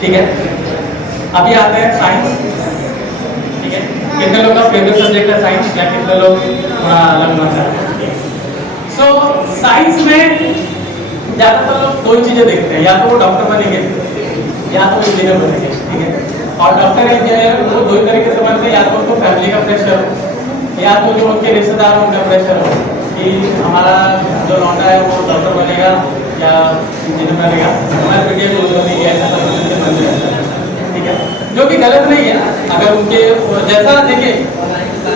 ठीक है। अभी आते हैं साइंस। ठीक है, कितने लोग का फेवरेट सब्जेक्ट है साइंस, या कितने लोग थोड़ा अलग होना चाहते हैं? सो साइंस में ज़्यादातर लोग दो चीज़ें देखते हैं, या तो वो डॉक्टर बनेंगे या तो इंजीनियर बनेंगे। ठीक है, और डॉक्टर इंजीनियर वो दो तरीके से बनते हैं, या तो उनको फैमिली का प्रेशर हो, या तो जो उनके रिश्तेदार हैं उनका प्रेशर हो कि हमारा जो लौंडा है वो डॉक्टर बनेगा या इंजीनियर बनेगा, हमारे बेटे को जो नहीं है ऐसा सब कुछ उनके मन में रहता है। ठीक है, जो कि गलत नहीं है। अगर उनके जैसा देखिए,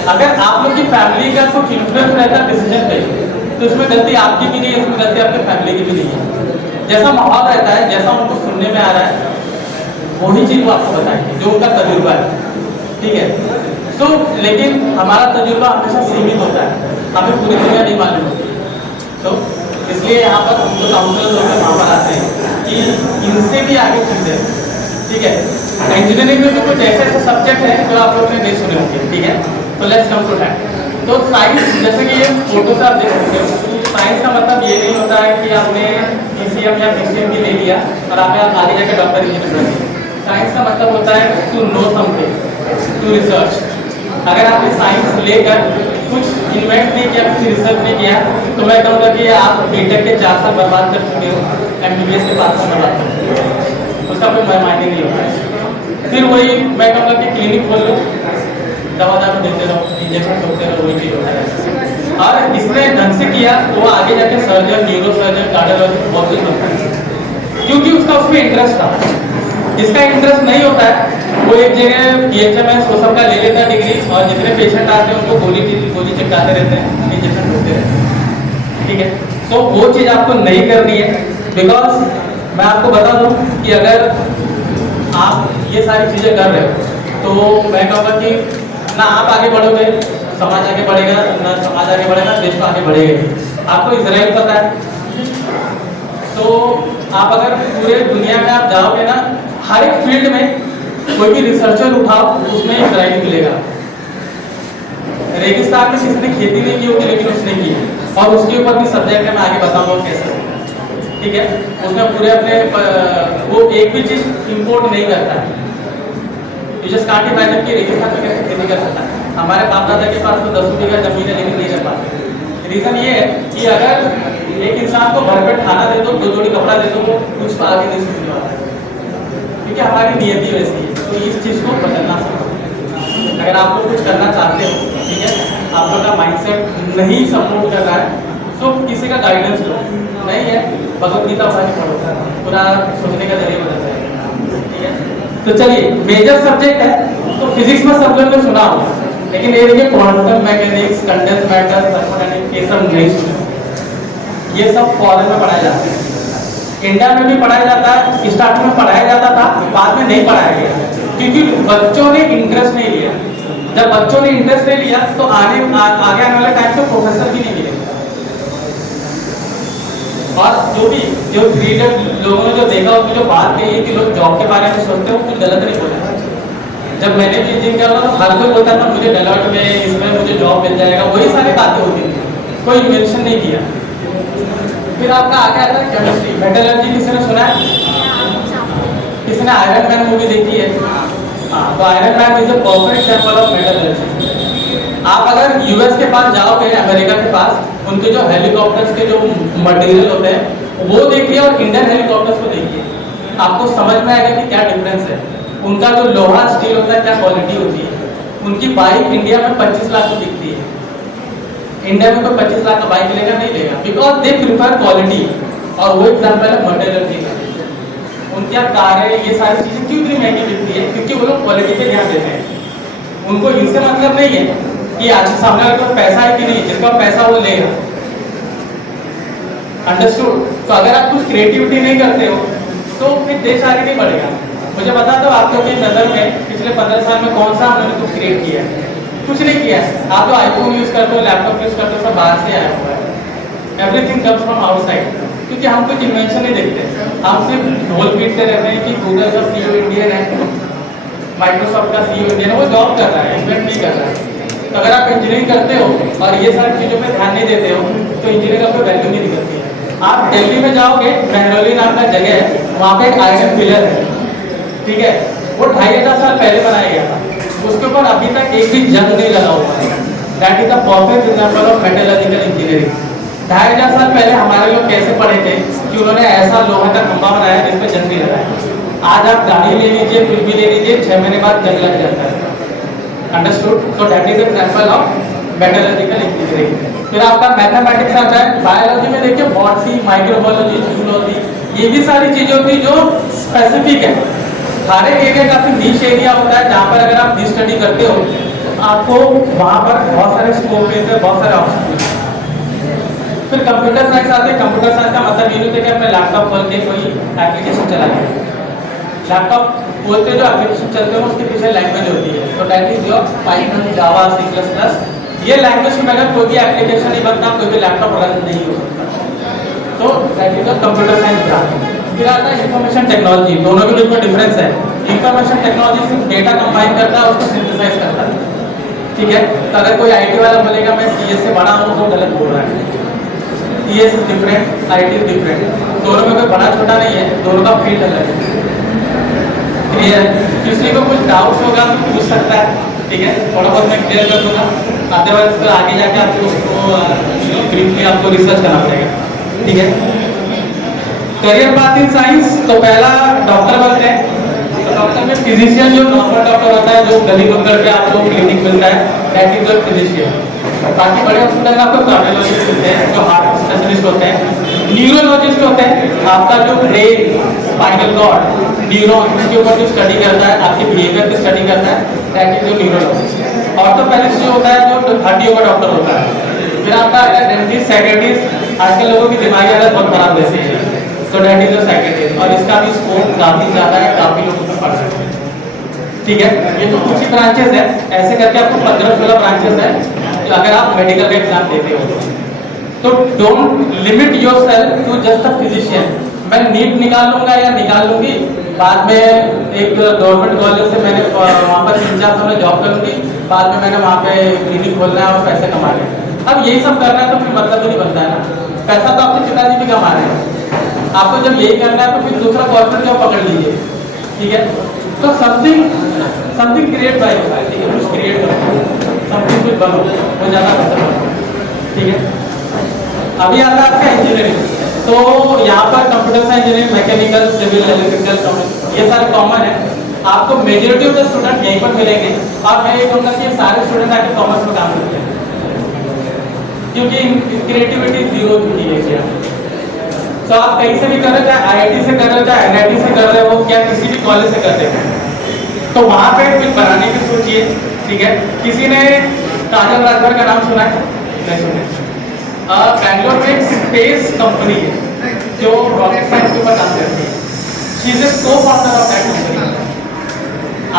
अगर आप लोग की फैमिली का कुछ इन्फ्लुएंस रहता है डिसीजन पे, तो उसमें गलती आपकी भी नहीं है, उसमें गलती आपकी फैमिली की भी नहीं है। जैसा माहौल रहता है, जैसा उनको सुनने में आ रहा है, वही चीज़ वो आपको बताएंगे जो उनका तजुर्बा है। ठीक है, सो लेकिन हमारा तजुर्बा हमेशा सीमित होता है, हमें पूरी दुनिया नहीं मालूम होती। तो इसलिए यहाँ पर हमको काउंसलर होकर वहाँ पर आते हैं कि इनसे भी आगे चीज़ें। ठीक है, इंजीनियरिंग में तो कुछ ऐसे ऐसे सब्जेक्ट हैं जो आप लोगों ने नहीं सुने होंगे। ठीक है, तो लेट्स कम टू दैट। तो साइंस, जैसे कि ये फोटो से आप देख सकते हो, साइंस का मतलब ये नहीं होता है कि आपने PCM या PCM ले लिया और आप आगे जाकर डॉक्टर इंजीनियर बनेंगे। साइंस का मतलब होता है to know something, to research. अगर आपने साइंस लेकर कुछ इन्वेंट नहीं किया, कुछ रिसर्च नहीं किया, तो मैं कहूँगा कि आप बीटेक के 4 साल बर्बाद कर चुके हो, MBBS के 5 साल बर्बाद कर चुके हो, उसका कोई मायने नहीं होता है। फिर वही मैं कहूँगा कि क्लिनिक खोल लो, दवा देते रहो, इंजेक्शन होते रहो, वही चीज़ होता है। और इसने ढंग से किया तो वो आगे जाके सर्जन, न्यूरो सर्जन, कार्डियोलॉजिस्ट बहुत कुछ बनता है, क्योंकि उसका उसमें इंटरेस्ट था। जिसका इंटरेस्ट नहीं होता है वो एक जगह BHMS वो सब का ले लेता है डिग्री, और जितने पेशेंट आते हैं उनको गोली चिपकाते रहते हैं, इंजेक्शन होते रहते हैं। ठीक है, तो वो चीज़ आपको नहीं करनी है। बिकॉज मैं आपको बता दूं कि अगर आप ये सारी चीज़ें कर रहे हो तो मैं कहूँगा कि ना आप आगे बढ़ोगे, समाज आगे बढ़ेगा, ना समाज आगे बढ़ेगा, देश तो आगे बढ़ेगा। आपको इजराइल पता है, तो आप अगर पूरे दुनिया में आप जाओगे ना, हर एक फील्ड में कोई भी रिसर्चर उठाओ उसमें इजराइल मिलेगा। रेगिस्तान में किसी ने खेती नहीं की होगी लेकिन उसने की, और उसके ऊपर भी सब्जेक्ट है, मैं आगे बताऊंगा कैसे। ठीक है, उसमें पूरे अपने वो एक भी चीज इंपोर्ट नहीं करता है। जस्ट कांट इमेजिन कि रेगिस्तान में कैसे खेती कर सकता है। हमारे बाप दादा के पास तो 10 बीघा जमीन है लेकिन नहीं कर पाते। रीजन ये है कि अगर एक इंसान को घर पे खाना दे दो, 2 जोड़ी कपड़ा दे दो, वो कुछ आगे नहीं सीखने वाला है, क्योंकि हमारी नियति वैसी है। तो इस चीज़ को बदलना चाहिए। अगर आप लोग कुछ करना चाहते हो, ठीक है, आप लोग का माइंडसेट नहीं सपोर्ट कर रहा है, तो किसी का गाइडेंस लो। नहीं है, भगवद गीता पढ़ो, पूरा सोचने का जरिए बदल जाएगा। ठीक है, तो चलिए, मेजर सब्जेक्ट है तो फिजिक्स में सब लोगों ने सुना हो, लेकिन ये देखिए quantum mechanics, condense matter, thermodynamics, ये सब नहीं सुने। ये सब फॉरेन में पढ़ाया जाता है, इंडिया में भी पढ़ाया जाता है। स्टार्टिंग में पढ़ाया जाता था, बाद में नहीं पढ़ाया गया, क्योंकि बच्चों ने इंटरेस्ट नहीं लिया। जब बच्चों ने इंटरेस्ट नहीं लिया तो आगे आने वाले टाइम पे प्रोफेसर भी नहीं मिले। और जो रीडर लोगों ने जो देखा, उसकी जो बात कही है कि लोग जॉब के बारे में सोचते हो, कुछ गलत नहीं बोला। जब मैंने भी इंजीनियरिंग किया तो हर कोई बोलता था मुझे डेलॉयट में, इसमें मुझे जॉब मिल जाएगा, वही सारी बातें होती थी, कोई इन्वेंशन नहीं किया। फिर आपका आगे आता है केमिस्ट्री, मेटलर्जी किसी ने सुना है? किसी ने आयरन मैन मूवी देखी है? हाँ, तो iron man is a perfect example of metallurgy. आप अगर यूएस के पास जाओगे, अमेरिका के पास, उनके जो हेलीकॉप्टर्स के जो मटेरियल होते हैं वो देखिए और इंडियन हेलीकॉप्टर्स को देखिए, आपको समझ में आएगा कि क्या डिफरेंस है। उनका जो लोहा स्टील होता है क्या क्वालिटी होती है। उनकी बाइक इंडिया में 25 लाख की बिकती है, इंडिया में कोई 25 लाख का बाइक लेगा नहीं लेगा, बिकॉज दे प्रिफर क्वालिटी। और वो एग्जाम्पल है मटेरियल की। उनकी कारें, ये सारी चीज़ें क्यों इतनी महंगी बिकती है? क्योंकि वो लोग क्वालिटी पे ध्यान देते हैं। उनको इनसे मतलब नहीं है कि आज सामने वाले को पैसा है कि नहीं, जिसका पैसा वो लेगा। अंडरस्टूड? तो अगर आप कुछ क्रिएटिविटी नहीं करते हो तो फिर देश आगे नहीं बढ़ेगा। मुझे बता दो, आप लोगों की नज़र में पिछले 15 साल में कौन सा हमने कुछ क्रिएट किया है? कुछ नहीं किया है। आप जो आईफोन यूज़ करते हो, लैपटॉप यूज़ करते हो, सब बाहर से आया हुआ है। एवरीथिंग कम्स फ्रॉम आउटसाइड, क्योंकि हम कुछ इन्वेंशन नहीं देखते। हम सिर्फ ढोल पीटते रहते हैं कि गूगल का CEO इंडियन है, माइक्रोसॉफ्ट का CEO इंडियन है, वो जॉब कर रहा है, इन्वेंट नहीं कर रहा है। तो अगर आप इंजीनियरिंग करते हो और ये सारी चीज़ों पे ध्यान नहीं देते हो तो इंजीनियरिंग का कोई वैल्यू नहीं दिखती है। आप दिल्ली में जाओगे, मेहरौली नाम का जगह है, वहाँ पे एक आयरन पिलर है, ठीक है, वो 2500 साल पहले बनाया गया था। उसके ऊपर अभी तक एक भी जंग नहीं लगा हुआ है। That is the perfect example of metallurgical engineering. 2500 साल पहले हमारे लोग कैसे पढ़े थे कि उन्होंने ऐसा लोहे का खंभा बनाया जिसमें जंग नहीं लगा है। आज आप गाड़ी ले लीजिए, कुछ भी ले लीजिए, 6 महीने बाद जंग लग जाता है। Understood? So that is example of metallurgical engineering. फिर आपका मैथमेटिक्स आता है। बायोलॉजी में देखिए बॉटनी, माइक्रोबायोलॉजी, जूलॉजी, ये भी सारी चीजें होती है जो स्पेसिफिक है। हर एक एरिया काफी नीश एरिया होता है जहाँ पर अगर आप नीश स्टडी करते हो तो आपको वहाँ पर बहुत सारे स्कोप मिलते हैं, बहुत सारे ऑप्शन मिलते हैं। फिर कंप्यूटर साइंस आते हैं। कंप्यूटर साइंस का मतलब ये नहीं होता कि अपने लैपटॉप खोल के कोई एप्लीकेशन चलाए। लैपटॉप खोलते जो एप्लीकेशन चलते हैं उसके पीछे लैंग्वेज होती है। तो that is your Python, Java, C++। ये लैंग्वेज में अगर कोई भी एप्लीकेशन नहीं बनता, कोई भी लैपटॉप रन नहीं हो सकता। तो that is your computer science branch. फिर आता है इंफॉर्मेशन टेक्नोलॉजी। दोनों के बीच में डिफरेंस है। इंफॉर्मेशन टेक्नोलॉजी सिर्फ डेटा कंबाइन करता है, उसको सिंथेसाइज करता है। ठीक है, तो अगर कोई आईटी वाला बोलेगा मैं सीएस से बड़ा हूँ तो गलत बोल रहा है। CS is different, IT is different. दोनों में कोई बड़ा छोटा नहीं है, दोनों का फील्ड अलग है। क्लियर? किसी को कुछ डाउट होगा तो पूछ सकता है। ठीक है, थोड़ा बहुत मैं क्लियर कर दूंगा। अदरवाइज तो आगे जाके आपको उसको ब्रीफली आपको रिसर्च करना पड़ेगा। ठीक है, करियर पाथ इन साइंस। तो पहला डॉक्टर बनते हैं। तो डॉक्टर में फिजिशियन जो नॉर्मल डॉक्टर होता है, जो गली गुजर पे आपको क्लिनिक मिलता है, दैट इज योर फिजिशियन। बाकी बड़े हॉस्पिटल में आपको कार्डियोलॉजिस्ट मिलते हैं जो हार्ट स्पेशलिस्ट होते हैं। न्यूरोलॉजिस्ट होते हैं, आपका जो ब्रेन, स्पाइनल कॉर्ड, न्यूरॉन, इसके ऊपर जो स्टडी करता है, आपके बिहेवियर की स्टडी करता है, that is your neurologist. Orthopaedics जो होता है जो हड्डियों का डॉक्टर होता है। फिर आपका डेंटिस्ट, साइकियाट्रिस्ट, आजकल लोगों की दिमागी हालत बहुत खराब रहती है, तो दैट इज योर साइकियाट्रिस्ट। और इसका भी स्कोप काफी ज्यादा है, काफी लोग उसमें पढ़ सकते हैं। ठीक है, ये तो कुछ ही ब्रांचेस है। ऐसे करके आपको 15-16 ब्रांचेस है अगर आप मेडिकल का एग्जाम देते हो तो। Don't limit yourself to just a physician. मैं नीट निकाल लूंगा या निकाल लूंगी, बाद में एक गवर्नमेंट कॉलेज से मैंने वहाँ पर 3-4 साल में जॉब करूंगी, बाद में मैंने वहाँ पे क्लिनिक खोलना है और पैसे कमाने हैं। अब यही सब करना है तो फिर मतलब ही नहीं बनता है ना। पैसा तो आपके पिताजी भी कमा रहे हैं, आपको जब यही करना है तो फिर दूसरा गवर्नमेंट जॉब पकड़ लीजिए। ठीक है, तो समथिंग क्रिएट बाय योरसेल्फ। ठीक है, कुछ क्रिएट करो, समथिंग कुछ बनो, वो ज़्यादा बेहतर बनो। ठीक है, अभी आता है आपका इंजीनियरिंग। तो यहाँ पर computer science, engineering, mechanical, civil, electrical, ये सारे कॉमन है। आपको मेजोरिटी ऑफ द स्टूडेंट यहीं पर मिलेंगे। और मैं ये कहूँगा कि सारे स्टूडेंट आके कॉमर्स में काम करते हैं क्योंकि क्रिएटिविटी जीरो की है। तो आप कहीं से भी कर रहे हो, चाहे आईआईटी से कर रहे हो, चाहे एनआईटी से कर रहे हो, क्या किसी भी कॉलेज से करते हैं, तो वहाँ पे कुछ बनाने की सोचिए। ठीक है, किसी ने काजल राठौर का नाम सुना है? नहीं सुना? बैंगलोर में एक स्पेस कंपनी है जो रॉकेट साइंस के ऊपर काम करती है। शी इज को फाउंडर ऑफ दैट कंपनी।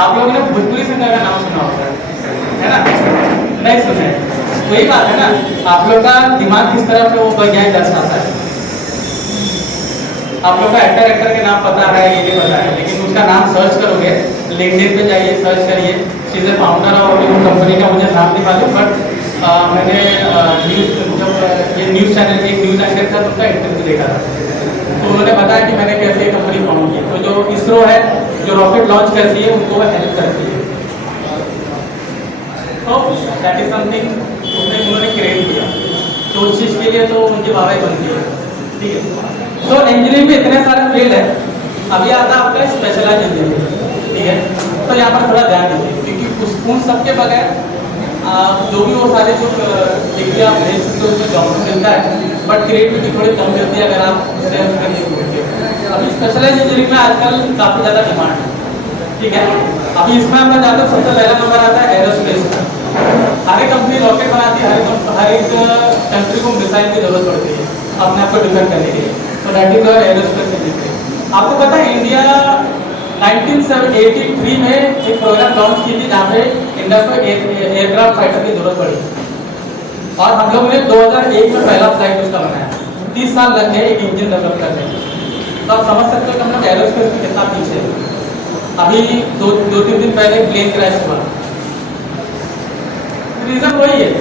आप लोगों ने भोजपुरी सिंगर का नाम सुना होता है ना? नहीं सुना है? वही बात है ना, आप लोग का दिमाग किस तरह से वो वैज्ञानिक दर्शाता है। आप लोग का एक्टर के नाम पता है, ये नहीं पता है, लेकिन उसका नाम सर्च करोगे, लिंक्डइन पे जाइए, सर्च करिए, she is founder of company का मुझे नाम नहीं मालूम, बट मैंने ये न्यूज़ चैनल, एक न्यूज़ एंकर था, उनका इंटरव्यू देखा था, तो उन्होंने बताया कि मैंने कैसे कंपनी फाउंड की। तो जो इसरो है, जो रॉकेट लॉन्च करती है, उनको हेल्प करती है। तो दैट इज समथिंग उन्होंने क्रिएट किया, तो उस चीज़ के लिए तो उनकी वाहवाही बनती है। ठीक है, तो इंजीनियरिंग में इतने सारे फील्ड है। अभी आता है आपका स्पेशलाइज इंजीनियरिंग। ठीक है, तो यहाँ पर थोड़ा ध्यान दीजिए क्योंकि उन सबके बगैर जो भी वो सारे जो डिग्री आप ले सकते हो उसमें जॉब मिलता है, बट क्रिएटिविटी थोड़ी कम मिलती है अगर आप उसे करने की कोशिश करें। अभी स्पेशलाइज इंजीनियरिंग में आजकल काफ़ी ज़्यादा डिमांड है। ठीक है, अभी इसमें आपका ज़्यादा सबसे पहला नंबर आता है एरोस्पेस। हर एक कंपनी रॉकेट बनाती है, हर एक कंट्री को मिसाइल की जरूरत पड़ती है अपने आप को डिफेंड करने के लिए, तो दैट इज एरोस्पेस इंजीनियरिंग। आपको पता है इंडिया 1983 में एक प्रोग्राम लॉन्च की थी जहाँ पे इंडिया को एयरक्राफ्ट फाइटर की जरूरत पड़ी, और हम लोग ने 2001 में पहला फ्लाइट उसका बनाया। 30 साल लग गए एक इंजन डेवलप करने में। तो आप समझ सकते हो कि हम लोग एरोस्पेस में कितना पीछे है। अभी 2-3 दिन पहले प्लेन क्रैश हुआ, रीजन वही है,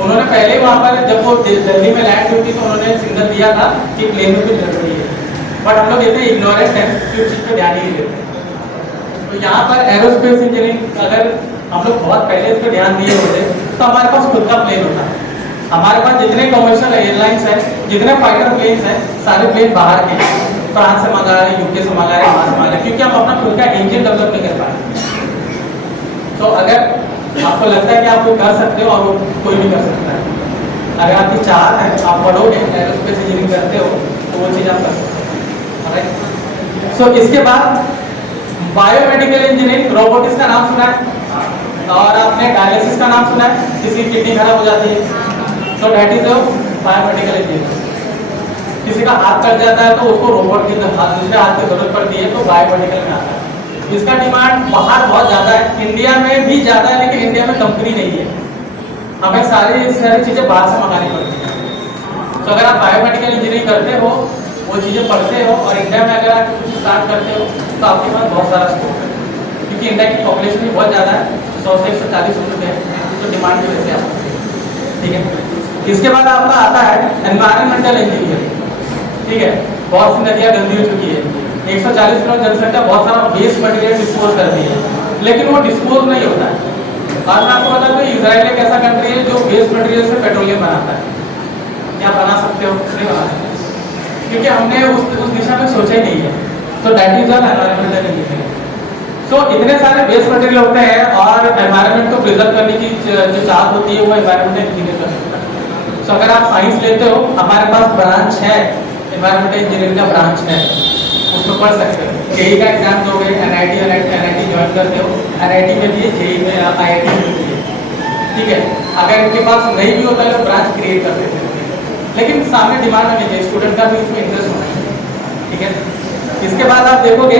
उन्होंने पहले वहाँ पर जब वो दिल्ली में लैंड हुई थी तो उन्होंने सिग्नल दिया था कि प्लेन में कुछ गड़बड़ी है, बट हम लोग इतने इग्नोरेंट हैं कि उस चीज़ पर ध्यान ही नहीं देते। तो यहाँ पर एरोस्पेस इंजीनियरिंग अगर हम लोग बहुत पहले इस पर ध्यान दिए होते तो हमारे पास खुद का प्लेन होता है। हमारे पास जितने कमर्शियल एयरलाइंस हैं, जितने फाइटर प्लेन्स हैं, सारे प्लेन बाहर के हैं। फ्रांस से मंगा रहे, यूके से मंगा रहे, वहाँ से मंगा रहे, क्योंकि हम अपना खुद का इंजन डेवलप नहीं कर पाए। तो अगर आपको लगता है कि आप वो कर सकते हो और वो कोई नहीं कर सकता है, अगर आपकी चाहत है, आप पढ़ोगे, एरोस्पेस इंजीनियरिंग करते हो, तो वो चीज़ आप कर सकते हो। सो इसके बाद बायोमेडिकल इंजीनियरिंग, रोबोटिक्स का नाम सुना है और आपने डायलिसिस का नाम सुना है, किसी की किडनी खराब हो जाती है, तो दैट इज बायोमेडिकल इंजीनियरिंग। किसी का हाथ कट जाता है तो उसको रोबोट की दूसरे हाथ की जरूरत पड़ती है, तो बायोमेडिकल में आता है। इसका डिमांड बाहर बहुत ज़्यादा है, इंडिया में भी ज़्यादा है, लेकिन इंडिया में कंपनी नहीं है, हमें सारी चीज़ें बाहर से मंगानी पड़ती हैं। तो अगर आप बायोमेडिकल इंजीनियरिंग करते हो, वो चीज़ें पढ़ते हो और इंडिया में अगर आप कुछ स्टार्ट करते हो तो आपके पास बहुत सारा स्कोप है, क्योंकि इंडिया की पॉपुलेशन भी बहुत ज़्यादा है, 100 से 140 लोग हैं, तो डिमांड की वजह से आप, ठीक है। इसके बाद आपका आता है एनवायरमेंटल इंजीनियरिंग, ठीक है। बहुत सी नदियाँ गंदी हो चुकी है, 140 करोड़ जनसंख्या बहुत सारा वेस्ट मटेरियल डिस्पोज करती है, लेकिन वो डिस्पोज नहीं होता है। और मैं आपको बता दूं, इजराइल एक ऐसा कंट्री है जो वेस्ट मटेरियल से पेट्रोलियम बनाता है। क्या बना सकते हो? नहीं बना सकते, क्योंकि हमने उस दिशा में सोचा ही नहीं है। तो that is all environmental engineering. So इतने सारे वेस्ट मटेरियल होते हैं और एनवायरनमेंट को प्रिजर्व करने की जो चाहत होती है वो एनवायरमेंटल इंजीनियर कर सकता है। सो अगर आप साइंस लेते हो, हमारे पास ब्रांच है, एनवायरमेंटल इंजीनियरिंग का ब्रांच है, उसको पढ़ सकते हो। जेई का एग्जाम दोगे, एनआईटी ज्वाइन करते हो, एनआईटी में भी जेई में आईआईटी में भी है, ठीक है। अगर इनके पास नहीं भी होता है तो ब्रांच क्रिएट कर देते हैं, लेकिन सामने डिमांड होनी चाहिए, स्टूडेंट का भी इसमें इंटरेस्ट होना चाहिए, ठीक है। इसके बाद आप देखोगे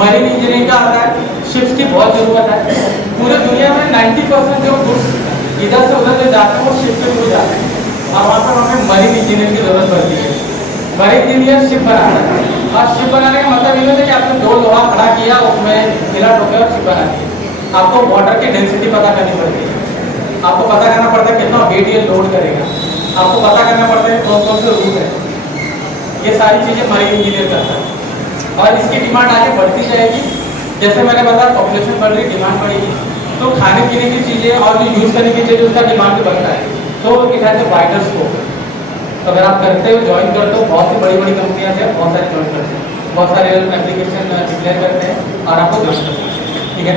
मरीन इंजीनियरिंग का आता है, शिप्स की बहुत ज़रूरत है। पूरे दुनिया में 90% जो गुड्स इधर से उधर से जाते हैं वो शिप के थ्रू जाते हैं, और वहाँ पर हमें मरीन इंजीनियर की ज़रूरत पड़ती है। मरीन इंजीनियर शिप बनाता है, और शिप बनाने का मतलब ये है कि आपने 2 लोहा खड़ा किया, उसमें मिला ठोके और शिप बना दी। आपको वाटर की डेंसिटी पता करनी पड़ती है, आपको पता करना पड़ता है कितना वेट ये लोड करेगा, आपको पता करना पड़ता है कौन कौन से रूट है, ये सारी चीज़ें मरीन इंजीनियर करता है। और इसकी डिमांड आगे बढ़ती जाएगी, जैसे मैंने बताया पॉपुलेशन बढ़ रही, डिमांड बढ़ेगी, तो खाने पीने की चीज़ें और जो यूज़ करने की चीज़ें उसका डिमांड भी बढ़ता है। तो it has a wider scope. तो अगर आप करते हो, ज्वाइन करते हो, बहुत सी बड़ी बड़ी कंपनियां हैं, बहुत सारे ज्वाइन करते हैं, बहुत सारे एप्लीकेशन डिक्लेयर करते हैं और आपको ज्वाइन करते हैं, ठीक है।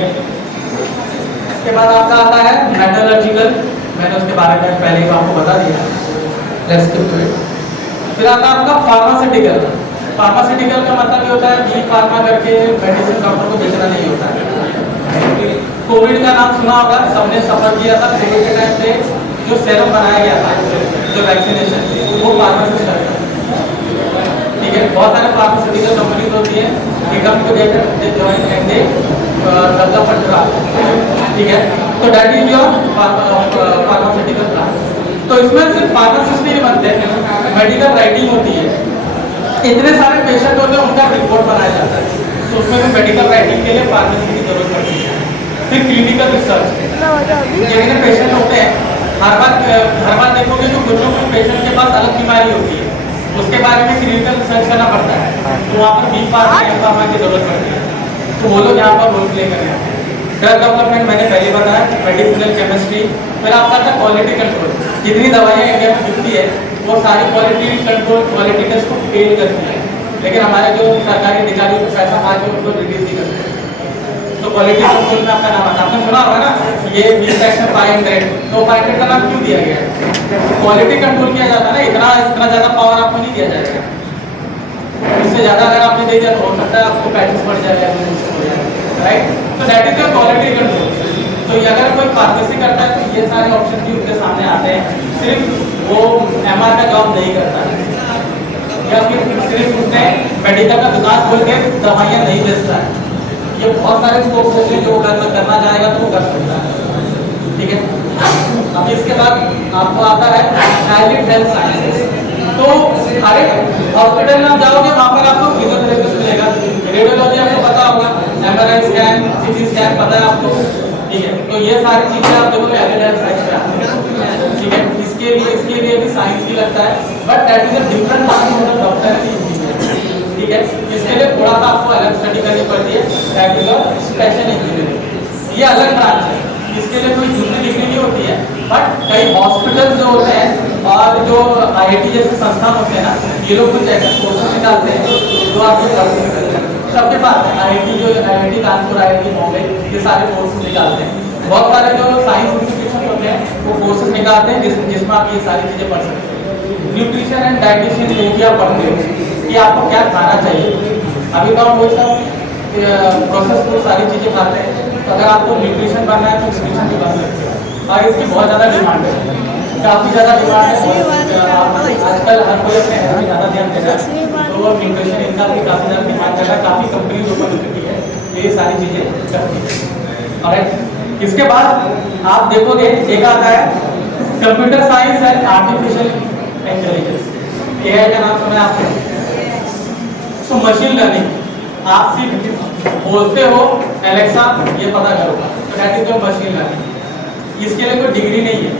इसके बाद आपका आता है मेटलर्जिकल, मैंने उसके बारे में पहले ही आपको बता दिया, लेट्स स्किप टू इट। फिर आता है आपका फार्मास्यूटिकल। फार्मास्यूटिकल का मतलब ये होता है बी फार्मा करके मेडिसिन डॉक्टर को बेचना नहीं होता है। कोविड का नाम सुना होगा, सबने सफर किया था। कोविड के टाइम पे जो सेरम बनाया गया था, जो वैक्सीनेशन, वो फार्मासिस्ट करता है, ठीक है। बहुत सारे फार्मास्यूटिकल कंपनीज होती है, come together they join and they develop a drug, ठीक है। तो that is your pharmaceutical branch. तो इसमें सिर्फ फार्मासिस्ट नहीं बनते, मेडिकल राइटिंग होती है। इतने सारे पेशेंट होते हैं, उनका रिपोर्ट बनाया जाता है, तो उसमें भी मेडिकल राइटिंग के लिए फार्मेसी की जरूरत पड़ती है। फिर क्लिनिकल रिसर्च, जितने पेशेंट होते हैं, हर बार देखोगे तो कुछ लोग पेशेंट के पास अलग बीमारी होती है, उसके बारे में क्लिनिकल रिसर्च करना पड़ता है, तो वहाँ पर बी फार्मा एम फार्मा की जरूरत पड़ती है, तो वो लोग यहाँ पर रोल प्ले करते हैं। ड्रग डेवलपमेंट मैंने पहले बताया, मेडिसिनल केमिस्ट्री। फिर आपका था क्वालिटी कंट्रोल, जितनी दवाइयाँ इंडिया में बिकती है वो सारी क्वालिटी कंट्रोल, क्वालिटी टेस्ट को फेल करती है, लेकिन हमारे जो सरकारी अधिकारी पैसा खा के उनको रिलीज नहीं करते। तो क्वालिटी कंट्रोल में आपका नाम आता है, आपने सुना होगा ना, ये बी सेक्शन 500, तो 500 का नाम क्यों दिया गया है? क्वालिटी कंट्रोल किया जाता है ना, इतना ज़्यादा पावर आपको नहीं दिया जाएगा, इससे ज़्यादा अगर आपने दे दिया तो हो सकता है आपको पैकेज बढ़ जाएगा, राइट। तो that is your quality control. तो ये अगर कोई फार्मेसी करता है तो ये सारे ऑप्शन भी उनके सामने आते हैं, सिर्फ वो एमआर का जॉब नहीं करता है, या फिर सिर्फ उसने मेडिकल का दुकान खोल के दवाइयाँ नहीं बेचता है। ये बहुत सारे स्कोप होते हैं, जो करना चाहेगा तो वो कर सकता है, ठीक है। अब इसके बाद आपको आता है एलिड हेल्थ साइंसेस। तो हर एक हॉस्पिटल में आप जाओगे, वहाँ पर आपको फिजियोथेरेपिस्ट मिलेगा, रेडियोलॉजी आपको पता होगा, एमआरआई स्कैन, सीटी स्कैन पता है आपको, ठीक है। तो ये सारी चीज़ें आप देखो एलिड हेल्थ साइंस में आती है, ठीक है। इसके लिए भी साइंस ही लगता है, but that is a different doctor की इंजीनियर, ठीक है, इसके लिए थोड़ा सा आपको अलग स्टडी करनी पड़ती है, दैट इज स्पेशल इंजीनियरिंग। ये अलग ब्रांच है, इसके लिए कोई दूसरी डिग्री नहीं होती है, बट कई हॉस्पिटल जो होते हैं और जो IIT जैसे संस्थान होते हैं ना, ये लोग कुछ ऐसे कोर्सेज निकालते हैं जो आपको कर सकते हैं। सबके पास IIT जो IIT कानपुर, IIT बॉम्बे, ये सारे कोर्सेज निकालते हैं। बहुत सारे जो साइंस इंस्टीट्यूशन होते हैं वो कोर्सेज निकालते हैं जिसमें आप ये सारी चीज़ें पढ़ सकते हैं। न्यूट्रिशन एंड डाइटिशियन जो कि आप पढ़ते हो कि आपको क्या खाना चाहिए। अभी तो हम वही सब प्रोसेस को सारी चीज़ें खाते हैं, तो अगर आपको न्यूट्रिशन बनना है तो न्यूट्रिशन भी बन सकते हो, और इसकी बहुत ज़्यादा डिमांड है, काफ़ी ज़्यादा डिमांड है। आजकल हर कोई अपने हेल्थ में ज़्यादा ध्यान दे रहा है, तो न्यूट्रिशन इनका भी काफ़ी ज़्यादा डिमांड कर रहा है, काफ़ी कंपनीज ओपन हो चुकी है, तो ये सारी चीज़ें करती है। और इसके बाद आप देखोगे एक आता है computer science and artificial intelligence, AI का नाम सुना है आपने? तो मशीन लर्निंग, आप सिर्फ बोलते हो एलेक्सा ये पता करो, तो that is your machine learning. इसके लिए कोई डिग्री नहीं है,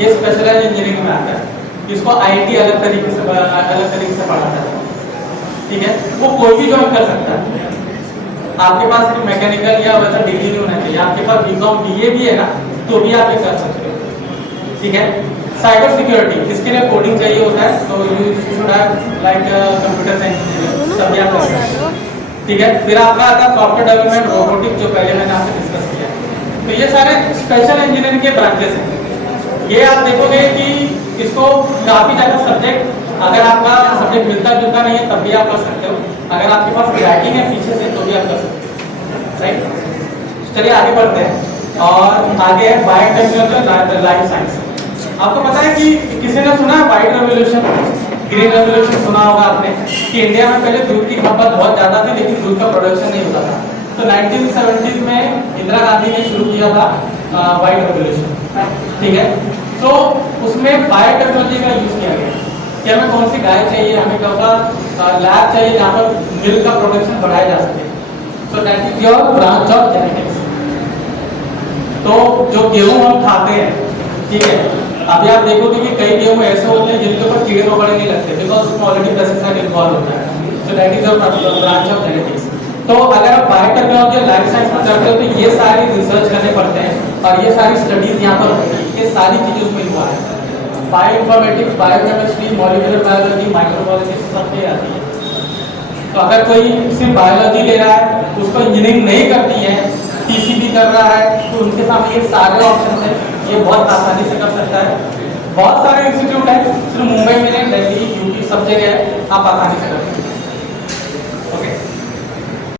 ये स्पेशलाइज इंजीनियरिंग में आता है। इसको IIT अलग तरीके से पढ़ाता है, ठीक है, वो कोई भी जॉब कर सकता है। आपके पास सिर्फ मैकेनिकल या वैसा डिग्री नहीं होना चाहिए, आपके पास BCom BA भी है ना, तो भी आप ये कर सकते हो, ठीक है। साइबर सिक्योरिटी, इसके लिए कोडिंग चाहिए होता है, तो you should have like computer science, तभी आप कर सकते हो, ठीक है। फिर आपका आता है सॉफ्टवेयर डेवलपमेंट, रोबोटिक्स, जो पहले मैंने आपसे डिस्कस किया। तो ये सारे स्पेशल इंजीनियरिंग के ब्रांचेस हैं। ये आप देखोगे कि इसको काफ़ी ज़्यादा सब्जेक्ट, अगर आपका सब्जेक्ट मिलता जुलता नहीं है तब भी आप कर सकते हो, अगर आपके पास राइटिंग है पीछे से तो भी आप कर सकते हो, राइट। चलिए आगे बढ़ते हैं, और आगे है बायोटेक्नोलॉजी, लाइफ साइंस। आपको पता है कि किसी ने सुना है व्हाइट रेवोल्यूशन, ग्रीन रेवोल्यूशन सुना होगा आपने, कि इंडिया में पहले दूध की खपत बहुत ज़्यादा थी लेकिन दूध का प्रोडक्शन नहीं होता था। तो 1970s में इंदिरा गांधी ने शुरू किया था व्हाइट रेवोल्यूशन, ठीक है। तो उसमें बायोटेक्नोलॉजी का यूज़ किया गया कि हमें कौन सी गाय चाहिए, हमें कौन सा लैब चाहिए जहाँ पर मिल्क का प्रोडक्शन बढ़ाया जा सके। So that is your branch of genetics. तो जो गेहूँ हम खाते हैं, ठीक है, अभी आप देखोगे कि कई गेहूँ ऐसे होते हैं जिनके ऊपर कीड़े मकोड़े नहीं लगते, बिकॉज उसमें ऑलरेडी पेस्टिसाइड इन्वॉल्व होता है। So that is your branch of genetics. तो अगर आप बायोटेक्नोलॉजी लाइफ साइंस में करते हो तो ये सारी रिसर्च करने पड़ते हैं, और ये सारी स्टडीज यहाँ पर होती है, ये सारी चीज़ें उसमें इन्वॉल्व है। Bio informatics, biochemistry, molecular biology, microbiology सब में आती है। तो अगर कोई सिर्फ बायोलॉजी ले रहा है, उसको इंजीनियरिंग नहीं करनी है, PCB कर रहा है, तो उनके सामने ये सारे ऑप्शन हैं, ये बहुत आसानी से कर सकता है। बहुत सारे इंस्टीट्यूट हैं, सिर्फ मुंबई में नहीं, दिल्ली, UP सब जगह है, आप आसानी से कर सकते हैं।